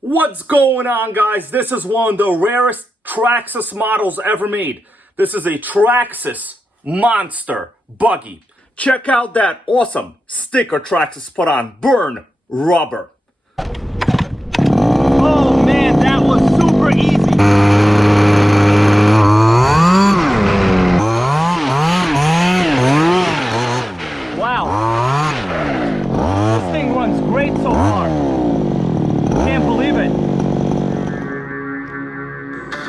What's going on, guys? This is one of the rarest Traxxas models ever made. This is a Traxxas Monster Buggy. Check out that awesome sticker Traxxas put on. Burn rubber. Oh man, that was super easy. Wow. This thing runs great so far. Can't believe it.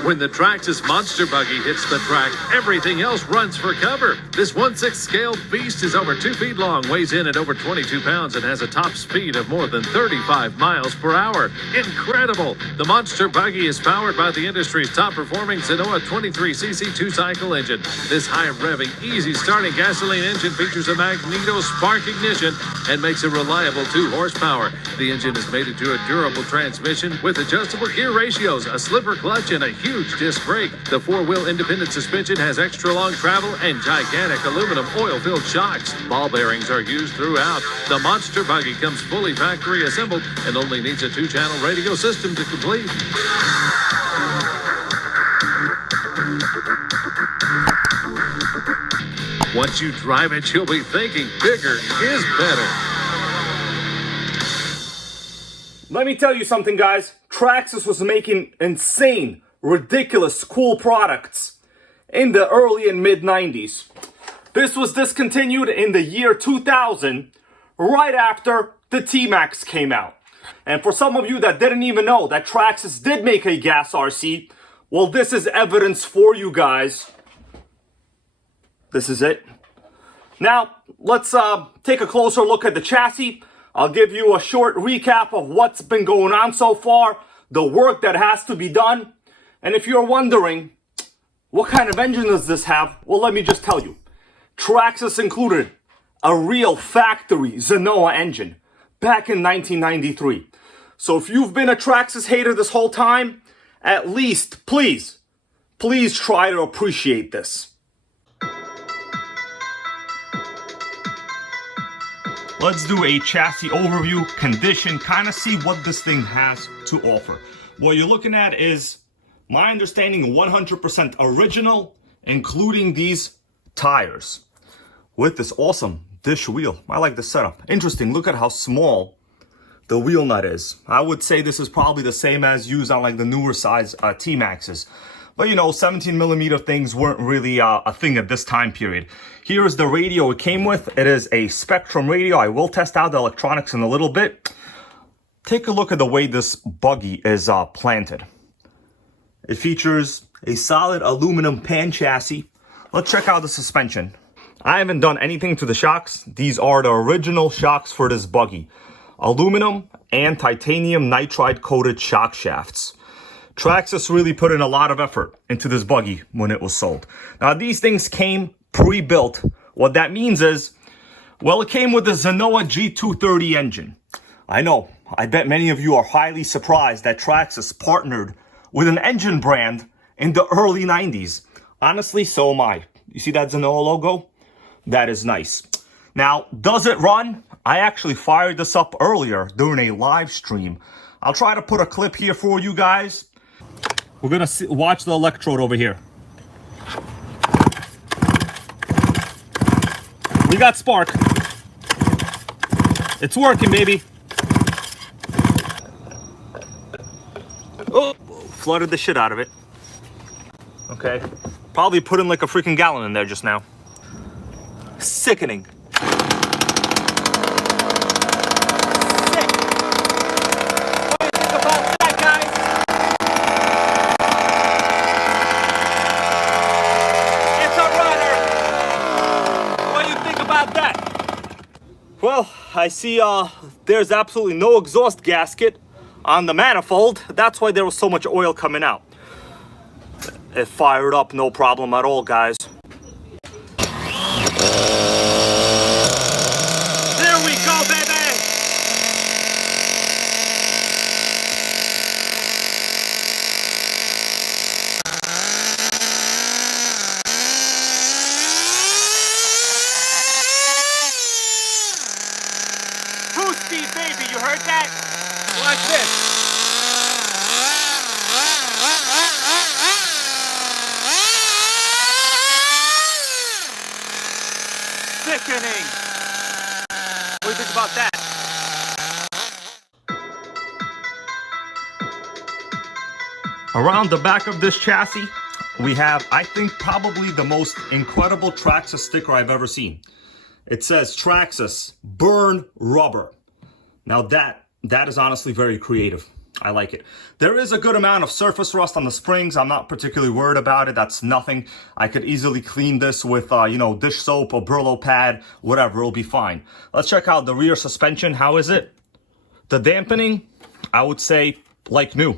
When the Traxxas Monster Buggy hits the track, everything else runs for cover. This 1/6 scale beast is over 2 feet long, weighs in at over 22 pounds, and has a top speed of more than 35 miles per hour. Incredible! The Monster Buggy is powered by the industry's top-performing Zenoah 23cc two-cycle engine. This high-revving, easy-starting gasoline engine features a magneto spark ignition and makes a reliable 2 horsepower. The engine is mated to a durable transmission with adjustable gear ratios, a slipper clutch, and a huge disc brake. The 4-wheel independent suspension has extra long travel and gigantic aluminum oil-filled shocks. Ball bearings are used throughout. The Monster Buggy comes fully factory assembled and only needs a 2-channel radio system to complete. Once you drive it, you'll be thinking bigger is better. Let me tell you something, guys. Traxxas was making insane, ridiculous, cool products in the early and mid 90s. This was discontinued in the year 2000, right after the T-Max came out. And for some of you that didn't even know that Traxxas did make a GAS RC, well, this is evidence for you guys. This is it. Now, let's take a closer look at the chassis. I'll give you a short recap of what's been going on so far, the work that has to be done. And if you're wondering, what kind of engine does this have? Well, let me just tell you. Traxxas included a real factory Zenoah engine back in 1993. So if you've been a Traxxas hater this whole time, at least, please try to appreciate this. Let's do a chassis overview, condition, kind of see what this thing has to offer. What you're looking at is, my understanding, 100% original, including these tires with this awesome dish wheel. I like the setup. Interesting, look at how small the wheel nut is. I would say this is probably the same as used on like the newer size T-Maxes. But you know, 17mm things weren't really a thing at this time period. Here is the radio it came with. It is a Spectrum radio. I will test out the electronics in a little bit. Take a look at the way this buggy is planted. It features a solid aluminum pan chassis. Let's check out the suspension. I haven't done anything to the shocks. These are the original shocks for this buggy. Aluminum and titanium nitride coated shock shafts. Traxxas really put in a lot of effort into this buggy when it was sold. Now, these things came pre-built. What that means is, well, it came with the Zenoah G230 engine. I know, I bet many of you are highly surprised that Traxxas partnered with an engine brand in the early 90s. Honestly, so am I. You see that Zenoah logo? That is nice. Now, does it run? I actually fired this up earlier during a live stream. I'll try to put a clip here for you guys. We're gonna watch the electrode over here. We got spark. It's working, baby. Oh, flooded the shit out of it. Okay. Probably put in like a freaking gallon in there just now. Sickening. Well, I see there's absolutely no exhaust gasket on the manifold. That's why there was so much oil coming out. It fired up, no problem at all, guys. There we go, baby! Cruise speed, baby, you heard that? Watch this. Around the back of this chassis, we have, I think, probably the most incredible Traxxas sticker I've ever seen. It says Traxxas Burn Rubber. Now that is honestly very creative. I like it. There is a good amount of surface rust on the springs. I'm not particularly worried about it. That's nothing. I could easily clean this with, dish soap or Brillo pad, whatever. It'll be fine. Let's check out the rear suspension. How is it? The dampening, I would say, like new.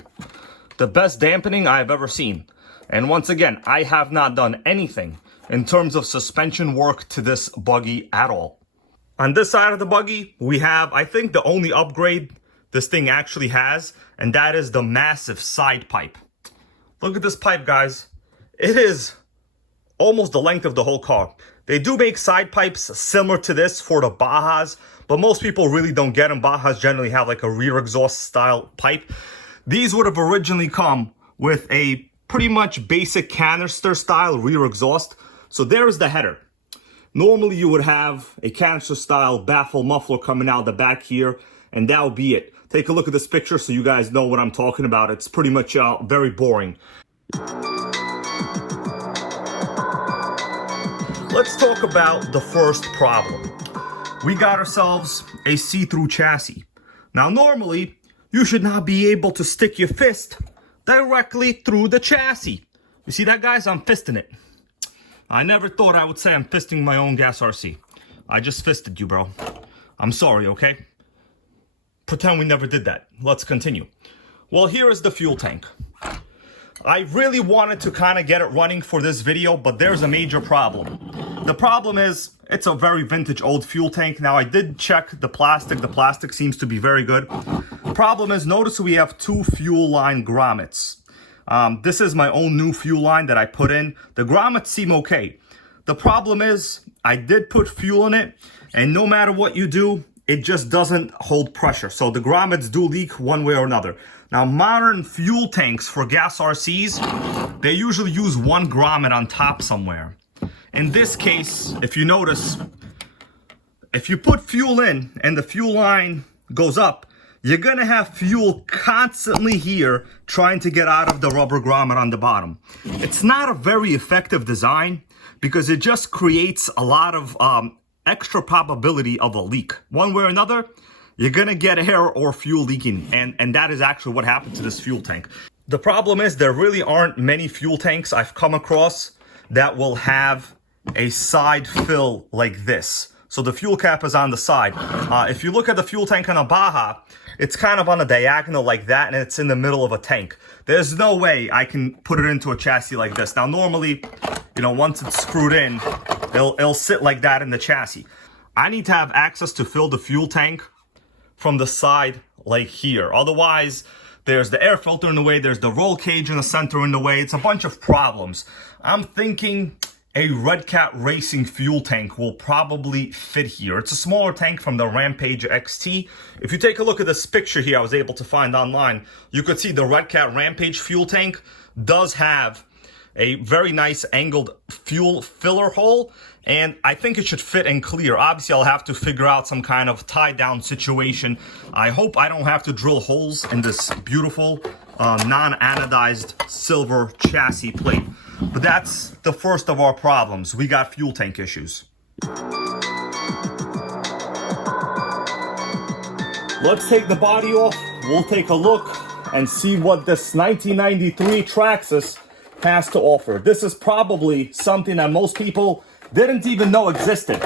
The best dampening I've ever seen. And once again, I have not done anything in terms of suspension work to this buggy at all. On this side of the buggy, we have, I think, the only upgrade this thing actually has, and that is the massive side pipe. Look at this pipe, guys. It is almost the length of the whole car. They do make side pipes similar to this for the Bajas, but most people really don't get them. Bajas generally have like a rear exhaust style pipe. These would have originally come with a pretty much basic canister style rear exhaust. So there's the header. Normally you would have a canister style baffle muffler coming out the back here, and that would be it. Take a look at this picture so you guys know what I'm talking about. It's pretty much very boring. Let's talk about the first problem. We got ourselves a see-through chassis. Now normally, you should not be able to stick your fist directly through the chassis. You see that, guys? I'm fisting it. I never thought I would say I'm fisting my own GAS RC. I just fisted you, bro. I'm sorry, okay? Pretend we never did that. Let's continue. Well, here is the fuel tank. I really wanted to kind of get it running for this video, but there's a major problem. The problem is it's a very vintage old fuel tank. Now, I did check the plastic. The plastic seems to be very good. Problem is, notice we have two fuel line grommets. This is my own new fuel line that I put in. The grommets seem okay. The problem is I did put fuel in it, and no matter what you do, it just doesn't hold pressure. So the grommets do leak one way or another. Now, modern fuel tanks for GAS RCs, they usually use one grommet on top somewhere. In this case, if you notice, if you put fuel in and the fuel line goes up, you're gonna have fuel constantly here trying to get out of the rubber grommet on the bottom. It's not a very effective design because it just creates a lot of extra probability of a leak. One way or another, you're gonna get air or fuel leaking, and that is actually what happened to this fuel tank. The problem is there really aren't many fuel tanks I've come across that will have a side fill like this. So the fuel cap is on the side. If you look at the fuel tank on a Baja, it's kind of on a diagonal like that, and it's in the middle of a tank. There's no way I can put it into a chassis like this. Now, normally, once it's screwed in, it'll sit like that in the chassis. I need to have access to fill the fuel tank from the side like here. Otherwise, there's the air filter in the way, there's the roll cage in the center in the way. It's a bunch of problems. I'm thinking a Red Cat Racing fuel tank will probably fit here. It's a smaller tank from the Rampage XT. If you take a look at this picture here I was able to find online, you could see the Red Cat Rampage fuel tank does have a very nice angled fuel filler hole, and I think it should fit and clear. Obviously, I'll have to figure out some kind of tie-down situation. I hope I don't have to drill holes in this beautiful non-anodized silver chassis plate. But that's the first of our problems. We got fuel tank issues. Let's take the body off. We'll take a look and see what this 1993 Traxxas has to offer. This is probably something that most people didn't even know existed.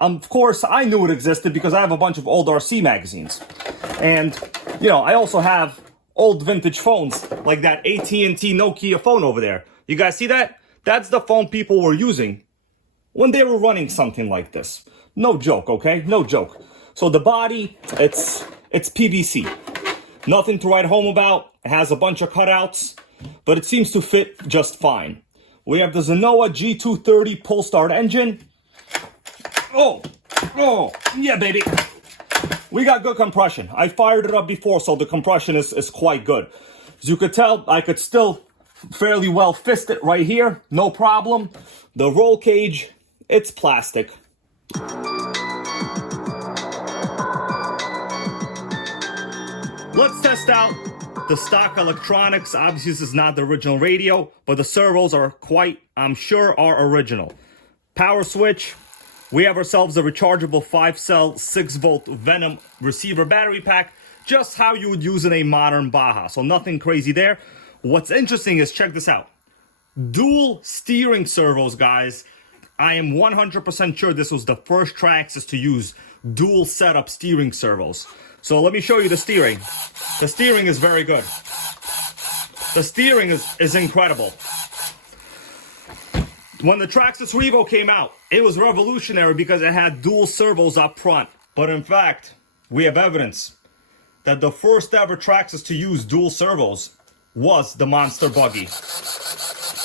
Of course, I knew it existed because I have a bunch of old RC magazines. And, I also have old vintage phones, like that AT&T Nokia phone over there. You guys see that? That's the phone people were using when they were running something like this. No joke, okay? No joke. So the body, it's PVC. Nothing to write home about. It has a bunch of cutouts, but it seems to fit just fine. We have the Zenoah G230 pull start engine. Oh, yeah, baby. We got good compression. I fired it up before, so the compression is quite good. As you could tell, I could still fairly well fist it right here, no problem. The roll cage, it's plastic. Let's test out the stock electronics. Obviously, this is not the original radio, but the servos are quite, I'm sure, are original. Power switch. We have ourselves a rechargeable 5-cell 6-volt Venom receiver battery pack, just how you would use in a modern Baja. So nothing crazy there. What's interesting is, check this out. Dual steering servos, guys. I am 100% sure this was the first Traxxas to use dual setup steering servos. So let me show you the steering. The steering is very good. The steering is incredible. When the Traxxas Revo came out, it was revolutionary because it had dual servos up front. But in fact, we have evidence that the first ever Traxxas to use dual servos was the Monster Buggy.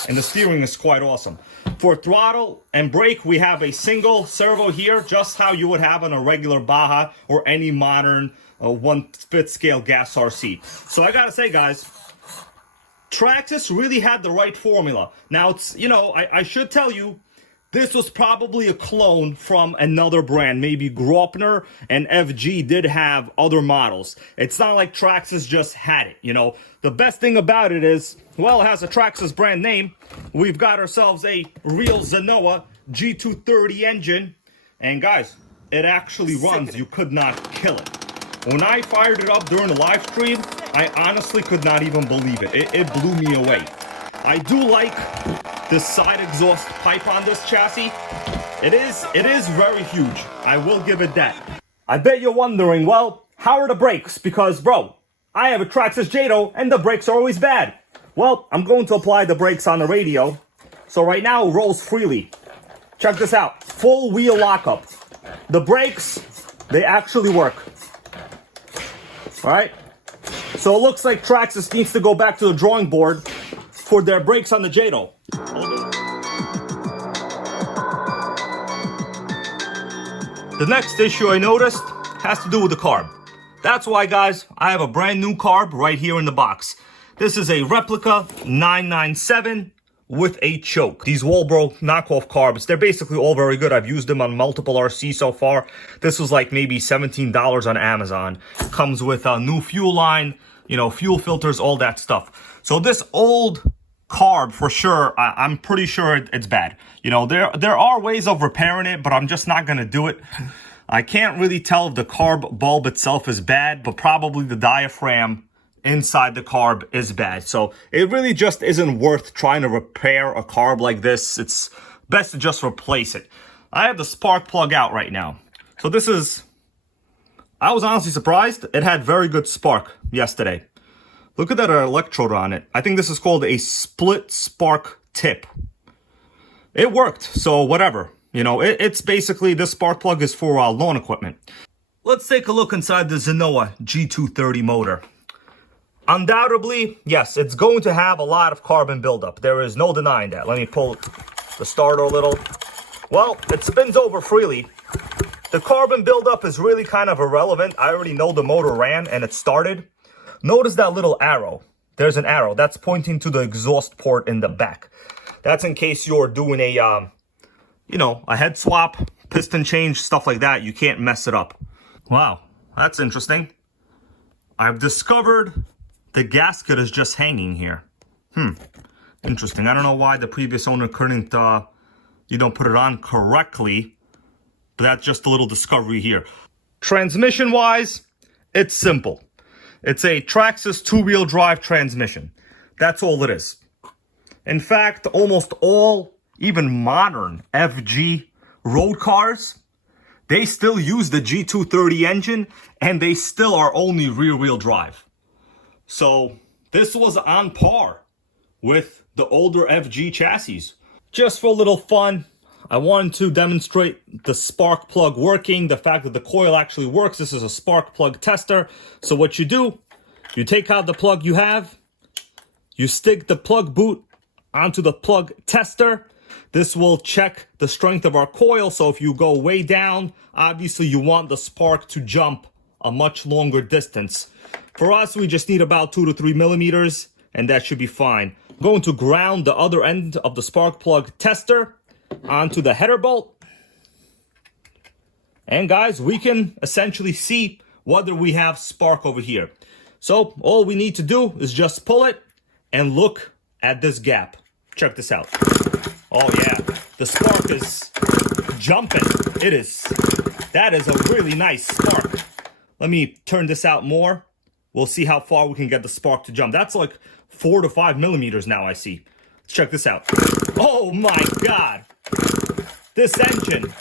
And the steering is quite awesome. For throttle and brake, we have a single servo here, just how you would have on a regular Baja or any modern 1/5 scale GAS RC. So I gotta say, guys, Traxxas really had the right formula. Now, it's, you know, I should tell you, this was probably a clone from another brand. Maybe Gropner and FG did have other models. It's not like Traxxas just had it, you know. The best thing about it is, well, it has a Traxxas brand name. We've got ourselves a real Zenoah G230 engine. And guys, it actually runs. You could not kill it. When I fired it up during the live stream, I honestly could not even believe it. It blew me away. I do like this side exhaust pipe on this chassis. It is very huge. I will give it that. I bet you're wondering, well, how are the brakes? Because, bro, I have a Traxxas Jado and the brakes are always bad. Well, I'm going to apply the brakes on the radio. So right now it rolls freely. Check this out. Full wheel lockup. The brakes, they actually work. All right? So it looks like Traxxas needs to go back to the drawing board for their brakes on the Jado. The next issue I noticed has to do with the carb. That's why, guys, I have a brand new carb right here in the box. This is a replica 997 with a choke. These Walbro knockoff carbs, they're basically all very good. I've used them on multiple RC so far. This was like maybe $17 on Amazon. Comes with a new fuel line, you know, fuel filters, all that stuff. So this old carb, for sure, I'm pretty sure it's bad. You know, there are ways of repairing it, but I'm just not gonna do it. I can't really tell if the carb bulb itself is bad, but probably the diaphragm inside the carb is bad. So it really just isn't worth trying to repair a carb like this. It's best to just replace it. I have the spark plug out right now. So this is, I was honestly surprised. It had very good spark yesterday. Look at that electrode on it. I think this is called a split spark tip. It worked, so whatever. You know, it's basically, this spark plug is for lawn equipment. Let's take a look inside the Zenoah G230 motor. Undoubtedly, yes, it's going to have a lot of carbon buildup. There is no denying that. Let me pull the starter a little. Well, it spins over freely. The carbon buildup is really kind of irrelevant. I already know the motor ran and it started. Notice that little arrow. There's an arrow. That's pointing to the exhaust port in the back. That's in case you're doing a, you know, a head swap, piston change, stuff like that. You can't mess it up. Wow, that's interesting. I've discovered the gasket is just hanging here. Interesting. I don't know why the previous owner couldn't, you don't put it on correctly. But that's just a little discovery here. Transmission-wise, it's simple. It's a Traxxas two-wheel drive transmission. That's all it is. In fact, almost all, even modern FG road cars, they still use the G230 engine, and they still are only rear-wheel drive. So this was on par with the older FG chassis. Just for a little fun, I wanted to demonstrate the spark plug working, the fact that the coil actually works. This is a spark plug tester. So what you do, you take out the plug you have, you stick the plug boot onto the plug tester. This will check the strength of our coil. So if you go way down, obviously you want the spark to jump a much longer distance. For us, we just need about 2 to 3 millimeters, and that should be fine. I'm going to ground the other end of the spark plug tester onto the header bolt. And guys, we can essentially see whether we have spark over here. So all we need to do is just pull it and look at this gap. Check this out. Oh yeah, the spark is jumping. It is. That is a really nice spark. Let me turn this out more. We'll see how far we can get the spark to jump. That's like 4 to 5 millimeters now, I see. Let's check this out. Oh my God. This engine is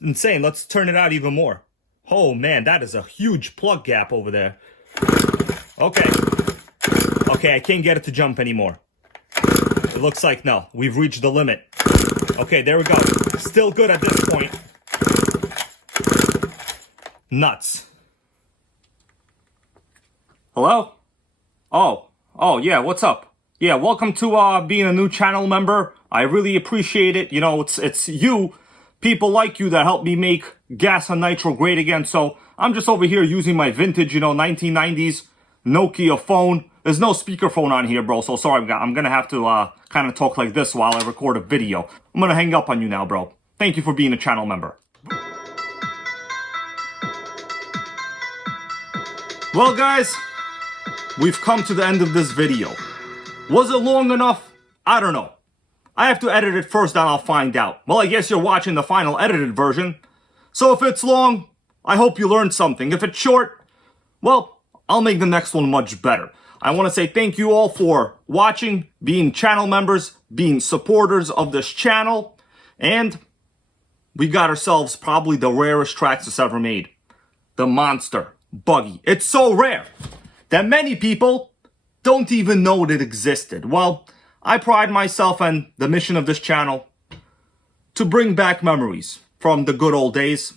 insane. Let's turn it out even more. Oh man, that is a huge plug gap over there. Okay. Okay, I can't get it to jump anymore. It looks like no, we've reached the limit. Okay, there we go. Still good at this point. Nuts. Hello? Oh yeah, what's up? Yeah, welcome to being a new channel member. I really appreciate it. You know, it's you, people like you, that help me make gas and nitro great again. So I'm just over here using my vintage, 1990s Nokia phone. There's no speakerphone on here, bro. So sorry, I'm gonna have to kind of talk like this while I record a video. I'm gonna hang up on you now, bro. Thank you for being a channel member. Well, guys, we've come to the end of this video. Was it long enough? I don't know. I have to edit it first, and I'll find out. Well, I guess you're watching the final edited version. So if it's long, I hope you learned something. If it's short, well, I'll make the next one much better. I want to say thank you all for watching, being channel members, being supporters of this channel, and we got ourselves probably the rarest Traxxas ever made. The monster Buggy. It's so rare that many people don't even know it existed. Well, I pride myself on the mission of this channel to bring back memories from the good old days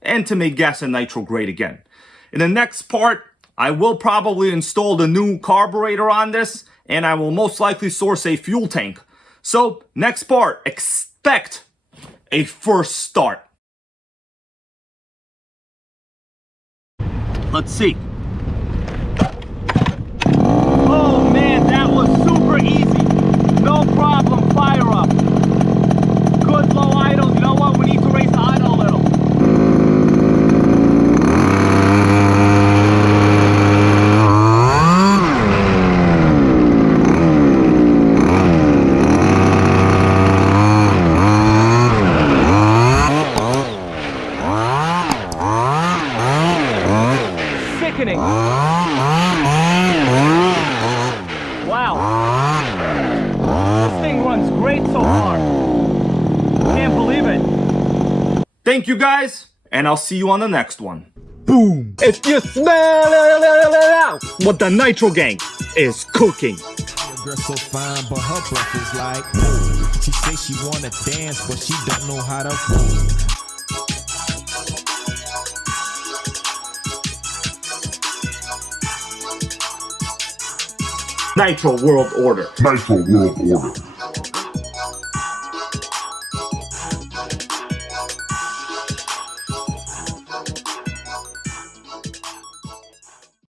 and to make gas and nitro great again. In the next part, I will probably install the new carburetor on this, and I will most likely source a fuel tank. So, next part, expect a first start. Let's see. Oh man, that was super easy. No problem, fire up. Good low idle. You know what? We need to raise the idle a little. Sickening. Wow. This thing runs great so far. Can't believe it. Thank you guys, and I'll see you on the next one. Boom. If you smell what the Nitro Gang is cooking. Girl so fine, but her breath is like, ooh. She say she wanna dance, but she don't know how to move. Nitro World Order. Nitro World Order.